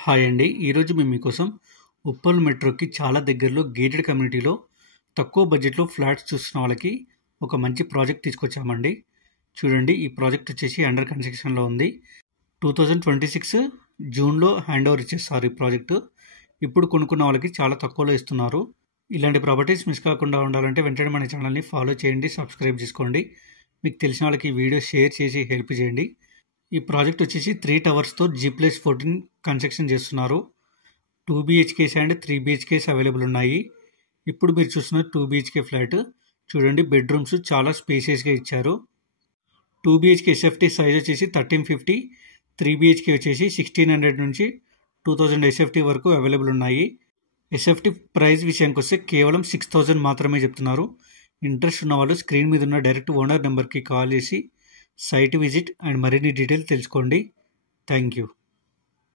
Hi అండి. ఈరోజు మేము మీకోసం ఉప్పల్ మెట్రోకి చాలా దగ్గరలో గేటెడ్ కమ్యూనిటీలో తక్కువ బడ్జెట్‌లో ఫ్లాట్స్ చూస్తున్న వాళ్ళకి ఒక మంచి ప్రాజెక్ట్ తీసుకొచ్చామండి. చూడండి, ఈ ప్రాజెక్ట్ వచ్చేసి అండర్ కన్‌స్ట్రక్షన్‌లో ఉంది. 2026 జూన్‌లో హ్యాండ్ ఓవర్ ఇచ్చేస్తారు ఈ ప్రాజెక్టు. ఇప్పుడు కొనుక్కున్న వాళ్ళకి చాలా తక్కువలో ఇస్తున్నారు. ఇలాంటి ప్రాపర్టీస్ మిస్ కాకుండా ఉండాలంటే వెంటనే మన ఛానల్‌ని ఫాలో చేయండి, సబ్స్క్రైబ్ చేసుకోండి. మీకు తెలిసిన వాళ్ళకి ఈ వీడియో షేర్ చేసి హెల్ప్ చేయండి. ఈ ప్రాజెక్ట్ వచ్చేసి 3 టవర్స్‌తో G+14 కన్స్ట్రక్షన్ చేస్తున్నారు. 2 BHKs అండ్ 3 BHKs అవైలబుల్ ఉన్నాయి. ఇప్పుడు మీరు చూస్తున్న 2 BHK ఫ్లాట్ చూడండి, బెడ్రూమ్స్ చాలా స్పేసియస్‌గా ఇచ్చారు. 2 BHK SFT సైజ్ వచ్చేసి 1350, 3 BHK వచ్చేసి 1600 నుంచి 2000 SFT వరకు అవైలబుల్ ఉన్నాయి. SFT ప్రైస్ విషయానికి వస్తే కేవలం 6000 మాత్రమే చెప్తున్నారు. ఇంట్రెస్ట్ ఉన్న వాళ్ళు స్క్రీన్ మీద ఉన్న డైరెక్ట్ ఓనర్ నెంబర్కి కాల్ చేసి సైట్ విజిట్ అండ్ మరిన్ని డీటెయిల్స్ తెలుసుకోండి. Thank you.